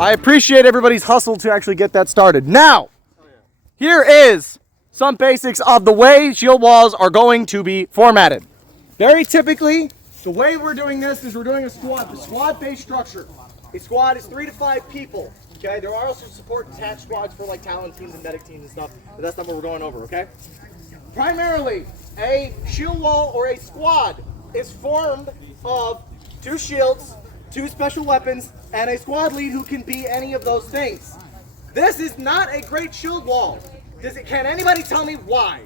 I appreciate everybody's hustle to actually get that started. Now, here is some basics of the way shield walls are going to be formatted. Very typically, the way we're doing this is we're doing a squad-based structure. A squad is 3 to 5 people. Okay, there are also support attached squads for like talent teams and medic teams and stuff, but that's not what we're going over. Okay. Primarily, a shield wall or a squad is formed of 2 shields, 2 special weapons, and a squad lead who can be any of those things. This is not a great shield wall. Can anybody tell me why?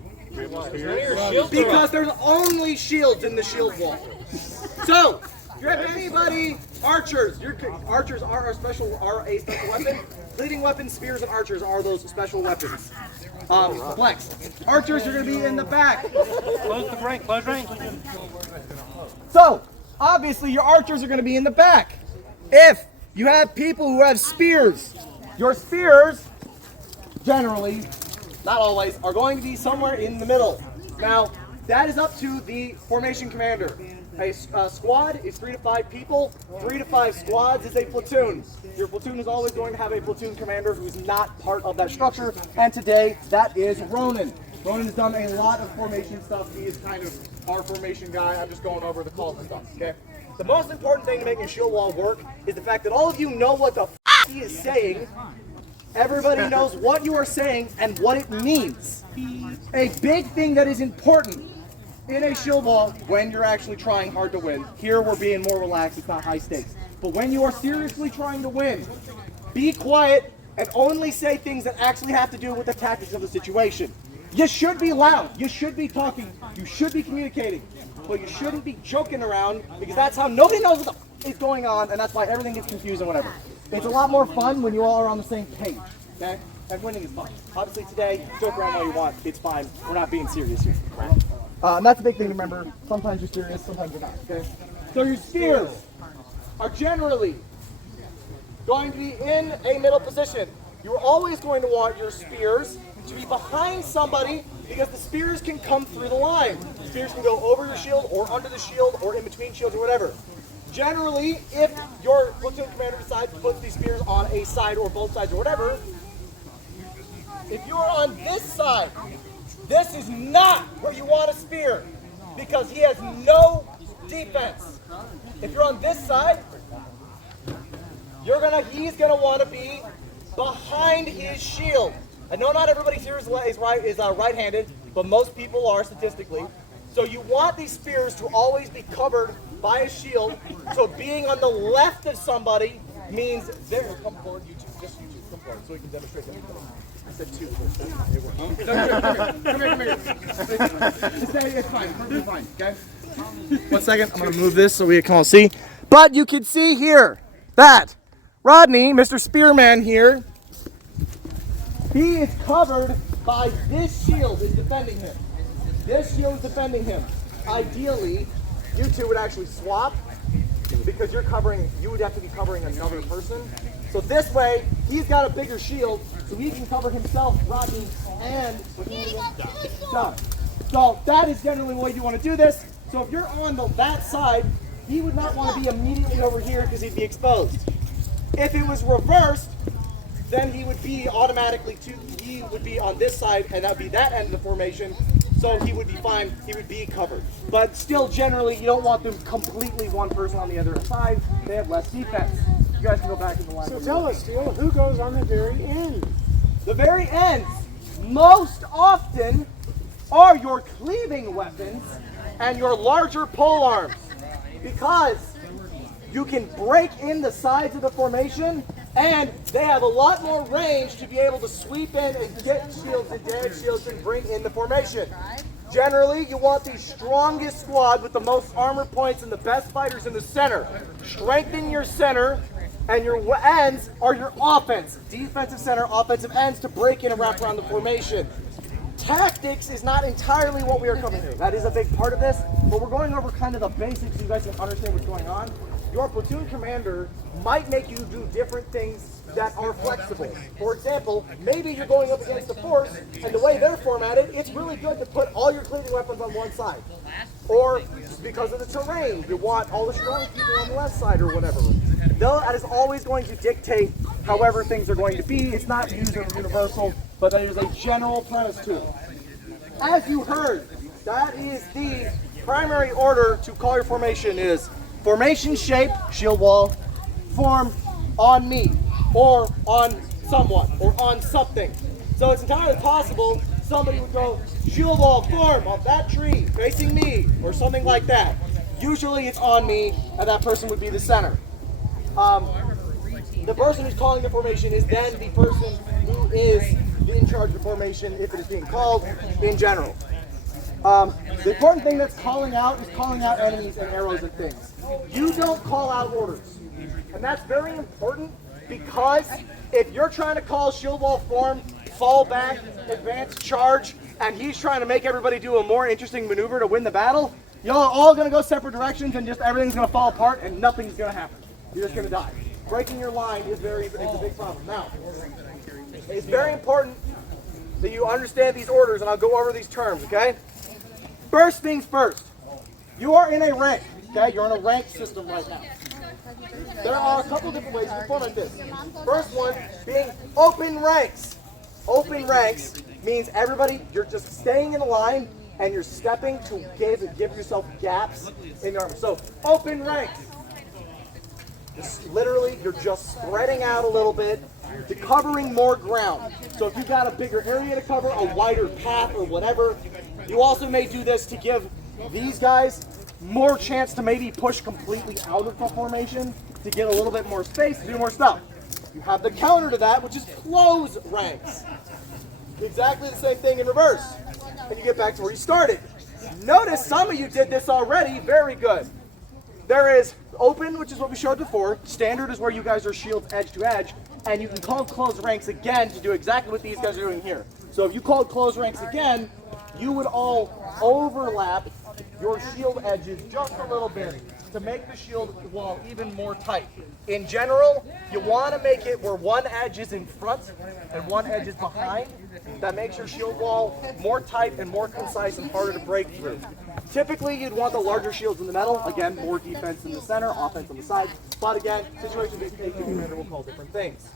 Because there's only shields in the shield wall. So, if you have anybody, archers, archers are a special weapon. Leading weapons, spears, and archers are those special weapons. Flex. Archers are going to be in the back. Close the rank, close rank. So, obviously your archers are going to be in the back. If you have people who have spears, your spears, generally, not always, are going to be somewhere in the middle. Now, that is up to the formation commander. A squad is 3 to 5 people. 3 to 5 squads is a platoon. Your platoon is always going to have a platoon commander who is not part of that structure. And today, that is Ronan. Ronan has done a lot of formation stuff. He is kind of our formation guy. I'm just going over the calls and stuff, okay? The most important thing to make a shield wall work is the fact that all of you know what the he is saying. Everybody knows what you are saying and what it means. A big thing that is important in a shield wall when you're actually trying hard to win. Here we're being more relaxed, it's not high stakes. But when you are seriously trying to win, be quiet and only say things that actually have to do with the tactics of the situation. You should be loud, you should be talking, you should be communicating, but you shouldn't be joking around because that's how nobody knows what the is going on and that's why everything gets confused and whatever. It's a lot more fun when you all are on the same page, okay? And winning is fun. Obviously today, joke around all you want, it's fine. We're not being serious here. And that's a big thing to remember. Sometimes you're serious, sometimes you're not, okay? So your spears are generally going to be in a middle position. You're always going to want your spears to be behind somebody because the spears can come through the line. The spears can go over your shield or under the shield or in between shields or whatever. Generally, if your platoon commander decides to put these spears on a side or both sides or whatever, if you're on this side, this is not where you want a spear because he has no defense. If you're on this side, he's gonna want to be behind his shield. I know not everybody here is right-handed, but most people are statistically. So you want these spears to always be covered by a shield. So being on the left of somebody means they're come forward, just you two, come forward, so we can demonstrate that. I said 2. It worked. Come here. It's fine. Perfectly fine. Okay. 1 second. I'm gonna move this so we can all see. But you can see here that Rodney, Mr. Spearman here, he is covered by this shield is defending him. This shield is defending him. Ideally, you two would actually swap because you would have to be covering another person. So this way, he's got a bigger shield, so he can cover himself, Rodney, and stuff. So that is generally the way you want to do this. So if you're on that side, he would not want to be immediately over here because he'd be exposed. If it was reversed, then he would be he would be on this side, and that would be that end of the formation. So he would be fine, he would be covered. But still, generally, you don't want them completely one person on the other side. They have less defense. You guys can go back in the line. So tell us, Steele, who goes on the very end? The very ends, most often, are your cleaving weapons and your larger pole arms. Because you can break in the sides of the formation, and they have a lot more range to be able to sweep in and get shields and damage shields and bring in the formation. Generally, you want the strongest squad with the most armor points and the best fighters in the center. Strengthen your center, and your ends are your offense. Defensive center, offensive ends to break in and wrap around the formation. Tactics is not entirely what we are covering here. That is a big part of this, but we're going over kind of the basics so you guys can understand what's going on. your platoon commander might make you do different things that are flexible. For example, maybe you're going up against a force, and the way they're formatted, it's really good to put all your cleaving weapons on one side. Or because of the terrain, you want all the strong people on the left side or whatever. Though that is always going to dictate however things are going to be. It's not universal, but there's a general premise to it. As you heard, that is the primary order to call your formation is formation shape, shield wall, form on me, or on someone, or on something. So it's entirely possible somebody would go shield wall form on that tree facing me, or something like that. Usually it's on me, and that person would be the center. The person who's calling the formation is then the person who is in charge of the formation if it is being called in general. The important thing that's calling out is calling out enemies and arrows and things. You don't call out orders. And that's very important because if you're trying to call shield wall form, fall back, advance charge, and he's trying to make everybody do a more interesting maneuver to win the battle, y'all are all going to go separate directions and just everything's going to fall apart and nothing's going to happen. You're just going to die. Breaking your line is a big problem. Now, it's very important that you understand these orders, and I'll go over these terms, okay? First things first. You are in a rank, okay? You're in a rank system right now. There are a couple different ways to format this. First one being open ranks. Open ranks means everybody, you're just staying in a line and you're stepping to give yourself gaps in your armor. So, open ranks. Literally, you're just spreading out a little bit to covering more ground. So if you've got a bigger area to cover, a wider path or whatever, you also may do this to give these guys more chance to maybe push completely out of the formation to get a little bit more space to do more stuff. You have the counter to that, which is close ranks. Exactly the same thing in reverse. And you get back to where you started. Notice some of you did this already. Very good. There is open, which is what we showed before. Standard is where you guys are shields edge to edge. And you can call close ranks again to do exactly what these guys are doing here. So if you called close ranks again, you would all overlap your shield edges just a little bit to make the shield wall even more tight. In general, you want to make it where one edge is in front and one edge is behind. That makes your shield wall more tight and more concise and harder to break through. Typically, you'd want the larger shields in the middle. Again, more defense in the center, offense on the sides. But again, situation-based safety commander will call different things.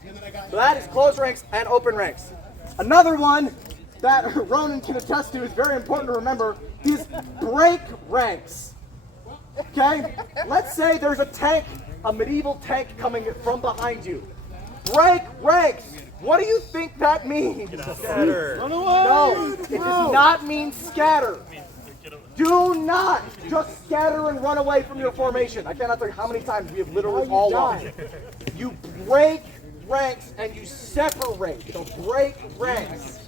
So that is close ranks and open ranks. Another one that Ronan can attest to is very important to remember is break ranks. Okay? Let's say there's a tank, a medieval tank coming from behind you. Break ranks. What do you think that means? Scatter. No, it does not mean scatter. Do not just scatter and run away from your formation. I cannot tell you how many times we have literally all lost. You break ranks and you separate. So break ranks.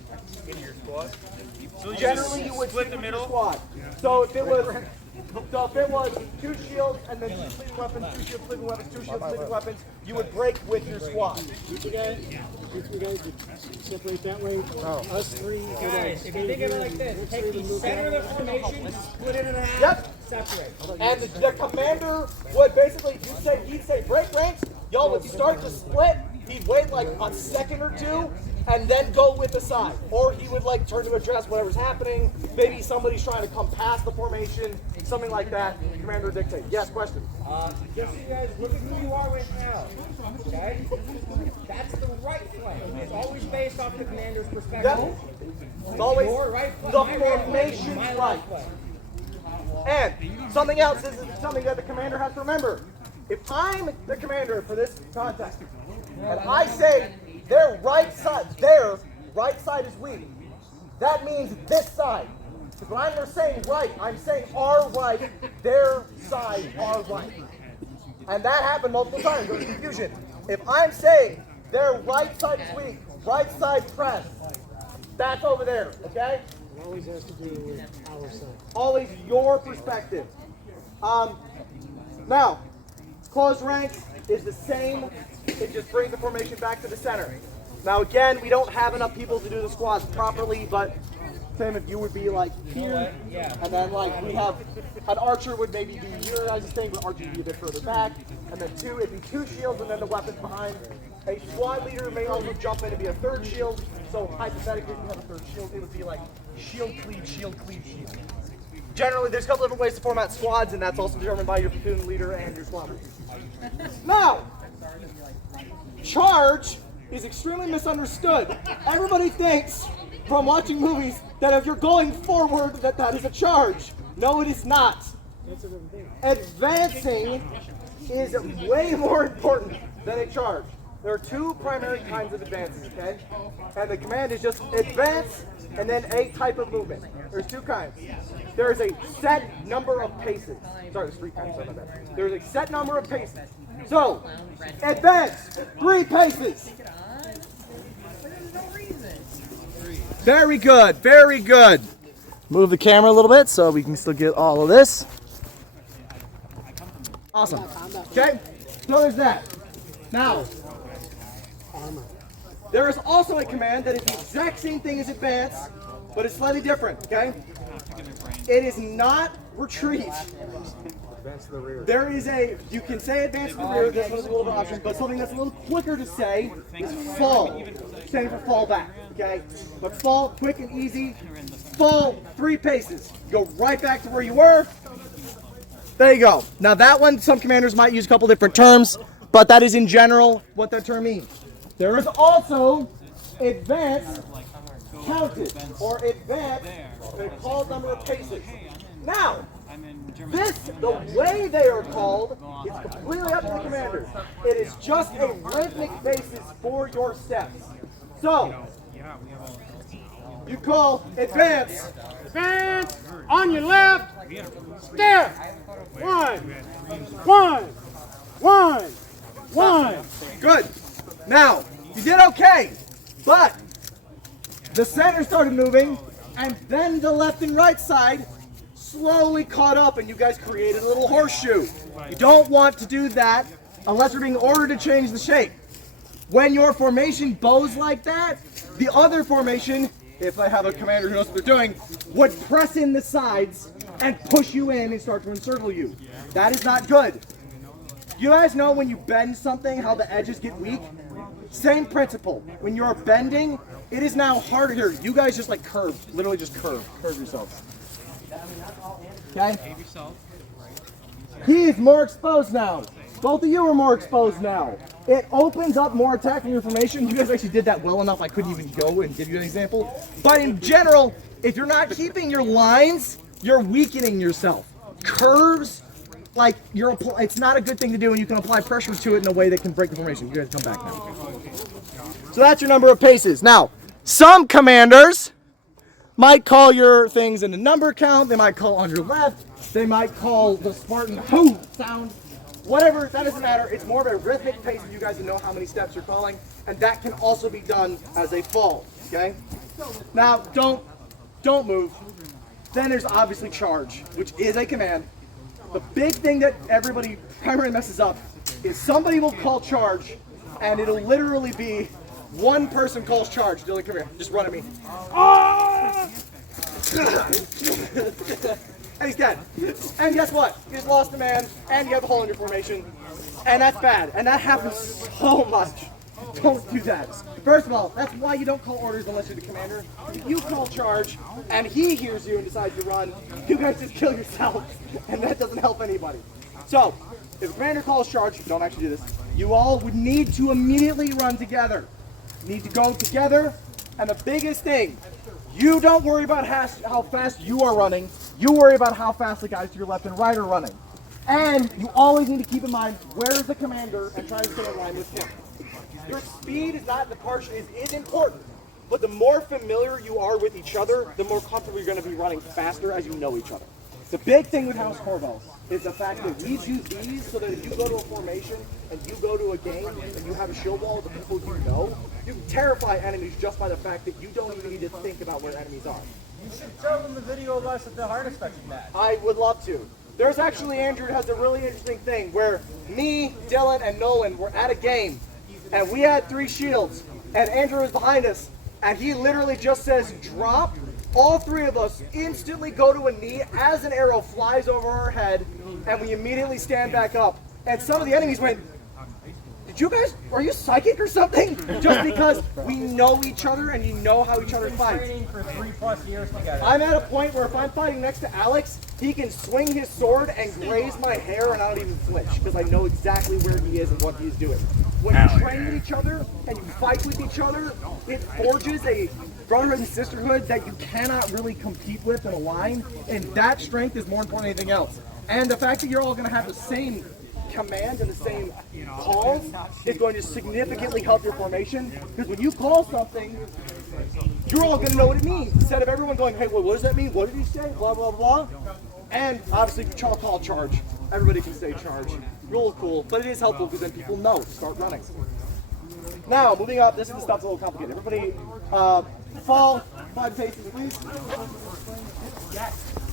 In your squad. So Generally, you would split stick the with middle. your squad. So if it was 2 shields and then 2 sleeping weapons, 2 shields, sleeping weapons, 2 shields, sleeping weapons, you would break with your squad. You guys separate that way. Us three. Guys, if you think of it like this, take the center of the formation, split it in half, Yep. separate. And the commander would basically, he'd say break ranks, y'all would start to split, he'd wait like a second or two, and then go with the side. Or he would like turn to address whatever's happening, maybe somebody's trying to come past the formation, something like that, the commander would dictate. Yes, question? Just so you guys look at who you are right now, okay? That's the right flank. It's always based off the commander's perspective. Yep. It's always Your right flank, the my right flank, formation's my right. left flank. And something else, this is something that the commander has to remember. If I'm the commander for this contest, and I say their right side is weak, that means this side. Because when I'm saying right, I'm saying our right, their side, our right. And that happened multiple times. There was confusion. If I'm saying their right side is weak, right side press, that's over there, okay? It always has to do with our side. Always your perspective. Now, close ranks is the same. It just brings the formation back to the center. Now again, we don't have enough people to do the squads properly, but Tim, if you would be like here, and then like we have an archer would maybe be your guys' thing, but archer would be a bit further back, and then it'd be 2 shields and then the weapons behind. A squad leader may also jump in and be a 3rd shield. So hypothetically, if you have a 3rd shield, it would be like shield, cleave, shield, cleave, shield. Generally, there's a couple different ways to format squads, and that's also determined by your platoon leader and your squad leader. Now, charge is extremely misunderstood. Everybody thinks from watching movies that if you're going forward that is a charge. No, it is not. Advancing is way more important than a charge. There are 2 primary kinds of advances, okay? And the command is just advance and then a type of movement. There's 2 kinds. There is a set number of paces. Sorry, there's 3 kinds, sorry about that. There's a set number of paces. So, advance, 3 paces. Very good, very good. Move the camera a little bit so we can still get all of this. Awesome. Okay, so there's that. Now, there is also a command that is the exact same thing as advance, but it's slightly different, okay? It is not retreat. There is a, you can say advance to the rear, this one is a little bit option, but something that's a little quicker to say is fall. Standing for fall back, okay? But fall, quick and easy. Fall 3 paces. Go right back to where you were. There you go. Now that one, some commanders might use a couple different terms, but that is in general what that term means. There is also advance counted, or advance, a called number of paces. Now, the way they are called is completely up to the commander. It is just a rhythmic basis for your steps. So, you call advance. Advance on your left. Step. 1, 1, 1, 1. Good. Now, you did okay, but the center started moving, and then the left and right side slowly caught up, and you guys created a little horseshoe. You don't want to do that unless you're being ordered to change the shape. When your formation bows like that, the other formation, if I have a commander who knows what they're doing, would press in the sides and push you in and start to encircle you. That is not good. You guys know when you bend something, how the edges get weak? Same principle. When you're bending, it is now harder here. You guys just like curve, literally just curve yourselves. Okay? He is more exposed now. Both of you are more exposed now. It opens up more attacking information. You guys actually did that well enough I couldn't even go and give you an example. But in general, if you're not keeping your lines, you're weakening yourself. Curves, like it's not a good thing to do, and you can apply pressure to it in a way that can break the formation. You guys come back now. So that's your number of paces. Now, some commanders might call your things in a number count. They might call on your left. They might call the Spartan hoo sound. Whatever, that doesn't matter. It's more of a rhythmic pace for you guys to know how many steps you're calling, and that can also be done as a fall, okay? Now, don't move. Then there's obviously charge, which is a command. The big thing that everybody primarily messes up is somebody will call charge, and it'll literally be one person calls charge. Dylan, come here. Just run at me. Ah! And he's dead. And guess what? You just lost a man, and you have a hole in your formation. And that's bad. And that happens so much. Don't do that. First of all, that's why you don't call orders unless you're the commander. If you call charge, and he hears you and decides to run, you guys just kill yourself. And that doesn't help anybody. So, if the commander calls charge, don't actually do this, you all would need to immediately run together. You need to go together. And the biggest thing, you don't worry about how fast you are running. You worry about how fast the guys to your left and right are running. And you always need to keep in mind, where is the commander, and try to stay in line with him. Your speed is not the part, is important, but the more familiar you are with each other, the more comfortable you're going to be running faster as you know each other. The big thing with House Corvallis is the fact that we choose these so that if you go to a formation and you go to a game and you have a shield wall of the people you know, you can terrify enemies just by the fact that you don't even need to think about where enemies are. You should show them the video of us at the harness fetching match. I would love to. There's actually, Andrew has a really interesting thing where me, Dylan, and Nolan were at a game and we had 3 shields and Andrew was behind us and he literally just says drop all three of us instantly go to a knee as an arrow flies over our head, and we immediately stand back up. And some of the enemies went, "Did you guys, are you psychic or something?" Just because we know each other and you know how each other fights. Training for 3+ years together. I'm at a point where if I'm fighting next to Alex, he can swing his sword and graze my hair and I don't even flinch because I know exactly where he is and what he's doing. When you train with each other and you fight with each other, it forges a brotherhood and sisterhood that you cannot really compete with in a line, and that strength is more important than anything else. And the fact that you're all going to have the same command and the same calls is going to significantly help your formation, because when you call something, you're all going to know what it means, instead of everyone going, "Hey, well, what does that mean? What did he say? Blah, blah, blah." And obviously, if you call charge, everybody can say charge. Real cool, but it is helpful because then people know to start running. Now, moving up, this is the stuff that's a little complicated. Everybody, fall 5 paces, please.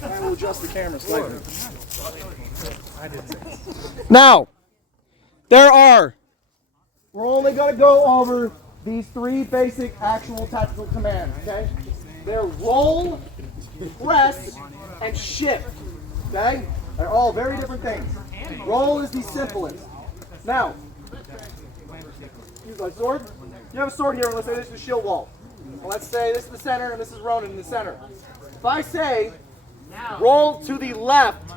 And we'll adjust the camera slightly. Now, we're only going to go over these 3 basic actual tactical commands, okay? They're roll, press, and shift, okay? They're all very different things. Roll is the simplest. Now, use my sword. You have a sword here, and let's say this is the shield wall. And let's say this is the center, and this is Ronan in the center. If I say, roll to the left,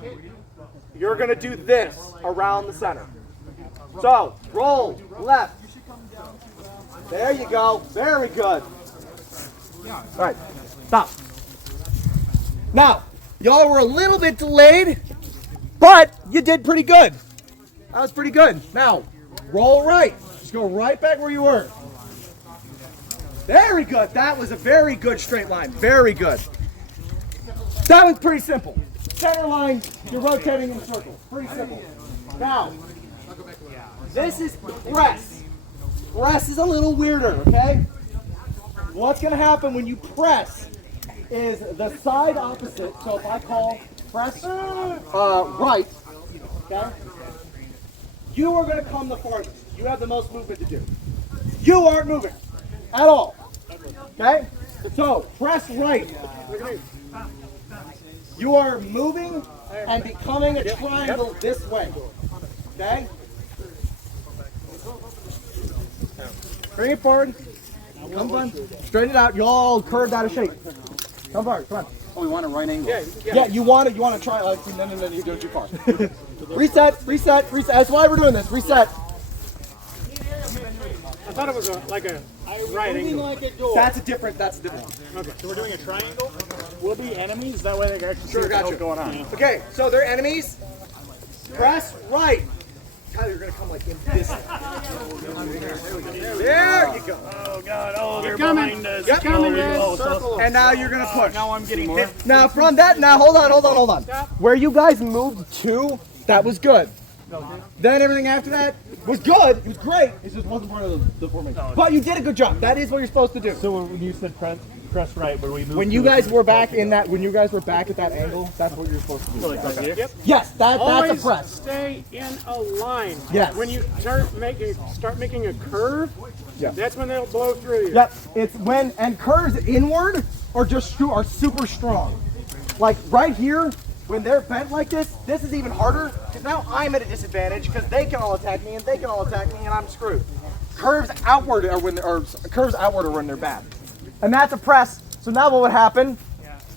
you're going to do this around the center. So, roll left. There you go. Very good. All right, stop. Now, y'all were a little bit delayed, but you did pretty good. That was pretty good. Now, roll right. Just go right back where you were. Very good. That was a very good straight line. Very good. That one's pretty simple. Center line, you're rotating in circles. Pretty simple. Now, this is press. Press is a little weirder, okay? What's going to happen when you press is the side opposite. So if I call press right, okay? You are going to come the farthest. You have the most movement to do. You aren't moving at all. Okay? So press right. You are moving and becoming a triangle this way. Okay? Bring it forward. Come on. Straighten it out. You're all curved out of shape. Come forward. Come on. Oh, we want a right angle. Yeah, you want to try. No, you're doing too far. Reset. That's why we're doing this. Reset. I thought it was like a right angle. That's a different one. Okay, so we're doing a triangle. We'll be enemies. That way they can actually see Sure, what's gotcha. going on. Okay, so they're enemies. Press right. Tyler, you're gonna come like in this. There you go. Oh God! Oh, they're behind us. Yep. Coming in. Circle. And now you're gonna push. Now I'm getting hit. Now from that, hold on. Where you guys moved to, that was good. Then everything after that was good. It was great. It just wasn't part of the formation. But you did a good job. That is what you're supposed to do. So when you said press right, where we moved. When you guys were back at that angle, that's what you're supposed to do. Okay. Yep. Yes, that's a Always press. stay in a line. Yes. When you start making a curve, Yeah. that's when they'll blow through you. Yep, it's when, and curves inward are super strong. Like right here, when they're bent like this is even harder, because now I'm at a disadvantage, because they can all attack me, and they can all attack me, and I'm screwed. Curves outward are when they're bad. And that's a press. So now what would happen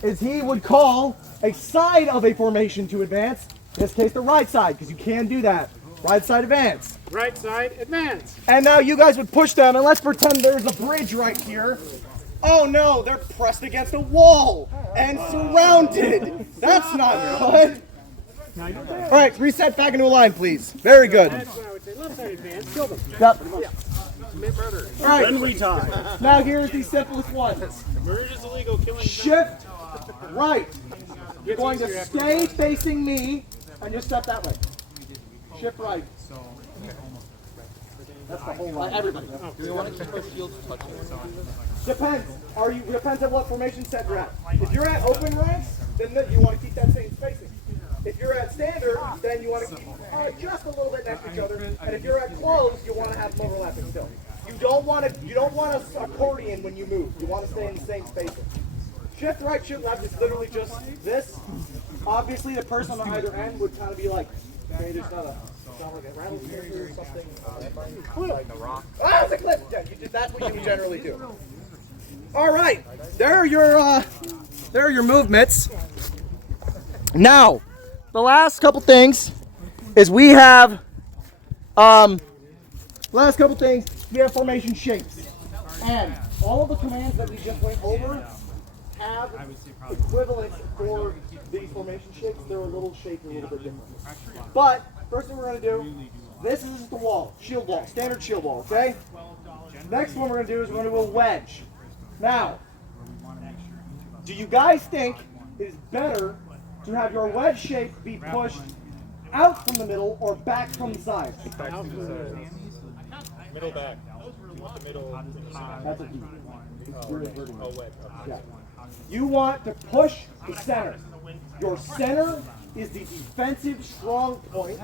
is he would call a side of a formation to advance, in this case the right side, because you can do that. Right side advance. Right side, advance. And now you guys would push them, and let's pretend there's a bridge right here. Oh no, they're pressed against a wall and surrounded. That's not good. All right, reset back into a line, please. Very good. That's what I would say. Left side, advance. Kill them. Yep. All right. Then we tie. Now here's the simplest one. Murder is illegal. Killing. Shift right. You're going to stay facing me and just step that way. Shift right. That's the whole line. Everybody. Do we want to keep our shields touching? Depends. Depends on what formation set you're at. If you're at open ranks, then you want to keep that same spacing. If you're at standard, then you want to keep just a little bit next to each other. And if you're at close, you want to have them overlapping still. You don't want to accordion when you move. You want to stay in the same spacing. shift right, shift left is literally just this. Obviously, the person on either end would kind of be like, hey, there's not like a rattle or something. Like a rock. Ah, it's a clip. Yeah, that's what you generally do. All right, there are your movements. Now, the last couple things is we have formation shapes, and all of the commands that we just went over have equivalents for these formation shapes. They're a little shaped a little bit different. But first thing we're going to do, this is the wall, shield wall, standard shield wall, okay? Next one we're going to do is we're going to do a wedge. Now, do you guys think it is better to have your wedge shape be pushed out from the middle or back from the sides? Middle back. You want the middle. That's a D. Yeah. You want to push the center. Your center is the defensive strong point.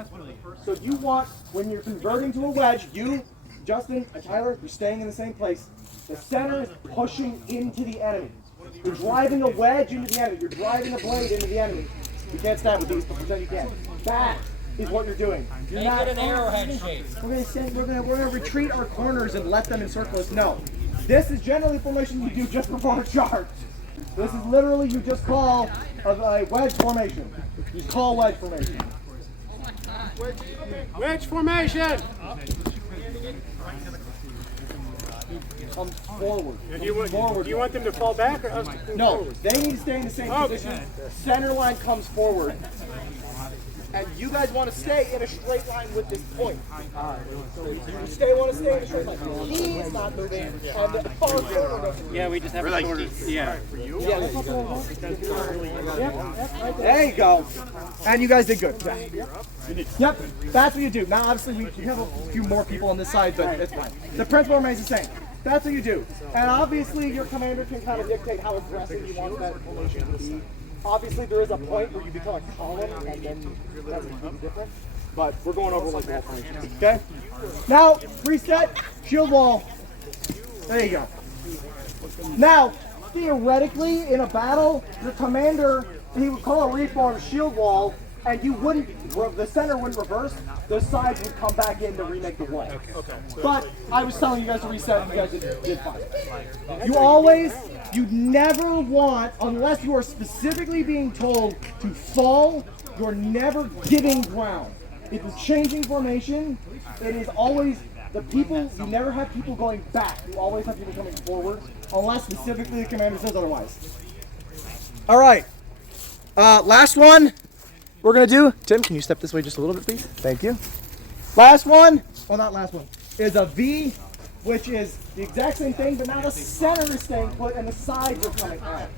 So you want, when you're converting to a wedge, you, Justin, and Tyler, you're staying in the same place. The center is pushing into the enemy. You're driving a wedge into the enemy. You're driving a blade into the enemy. You can't stab with these, but pretend you can. That is what you're doing. You're Make it an arrowhead shape. We're gonna retreat our corners and let them encircle us. No. This is generally formation you do just before a charge. This is literally, you just call a wedge formation. You call wedge formation. Wedge formation! Come forward. Do you want them to fall back or us to move No, forward? they need to stay in the same position. Center line comes forward. And you guys want to stay in a straight line with this point. Want to stay in a straight line. He's not moving. And the far corner goes. Yeah, we just have a shorter. Yeah. There you go. And you guys did good. Yep, that's what you do. Now, obviously, we have a few more people on this side, but it's fine. The principle remains the same. That's what you do. And obviously, your commander can kind of dictate how aggressive you want that formation to be. Obviously, there is a point where you become a column, and then that's completely different. But we're going over like wall formation. Okay? Now, reset, shield wall. There you go. Now, theoretically, in a battle, your commander, he would call a reform shield wall, and you wouldn't, the center wouldn't reverse, the sides would come back in to remake the wall. But I was telling you guys to reset, and you guys did fine. You never want, unless you are specifically being told to fall, you're never giving ground. If you're changing formation, it is always the people, you never have people going back. You always have people coming forward, unless specifically the commander says otherwise. All right, last one we're gonna do. Tim, can you step this way just a little bit, please? Thank you. Last one, well not last one, is a V, which is the exact same thing, but now the center is staying put and the sides are coming out.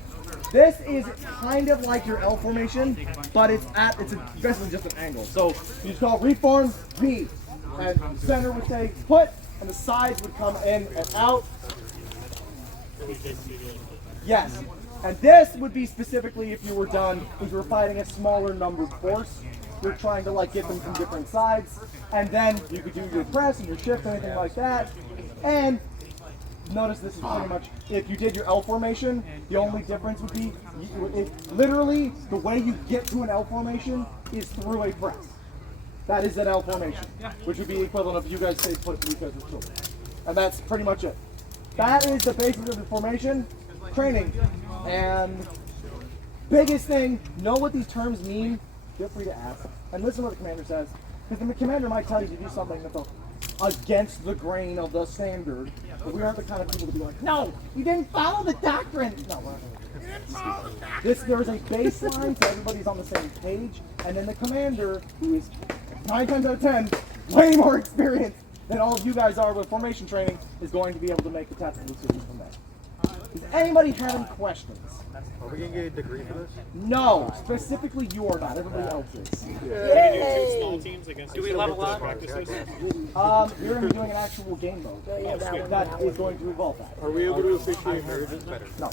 This is kind of like your L formation, but it's basically just an angle. So you just call reform V, and the center would stay put, and the sides would come in and out. Yes, and this would be specifically if you were fighting a smaller numbered force. You're trying to like get them from different sides, and then you could do your press and your shift, anything like that. And notice this is pretty much, if you did your L formation, the only difference would be, literally, the way you get to an L formation is through a press. That is an L formation, which would be equivalent of you guys say put 3 because of children. And that's pretty much it. That is the basis of the formation training. And biggest thing, know what these terms mean. Feel free to ask. And listen to what the commander says. Because the commander might tell you to do something that's against the grain of the standard. But we aren't the kind of people to be like, no, you didn't follow the doctrine. No, we're not. There's a baseline so everybody's on the same page. And then the commander, who is 9 times out of 10, way more experienced than all of you guys are with formation training, is going to be able to make the tactical decisions from there. Does anybody have any questions? Are we going to get a degree for this? No, specifically you are not. Everybody else is. Two small teams against Do we level up? practices. You're going to be doing an actual game mode that is going to involve that. Are we able to officiate marriages better? No.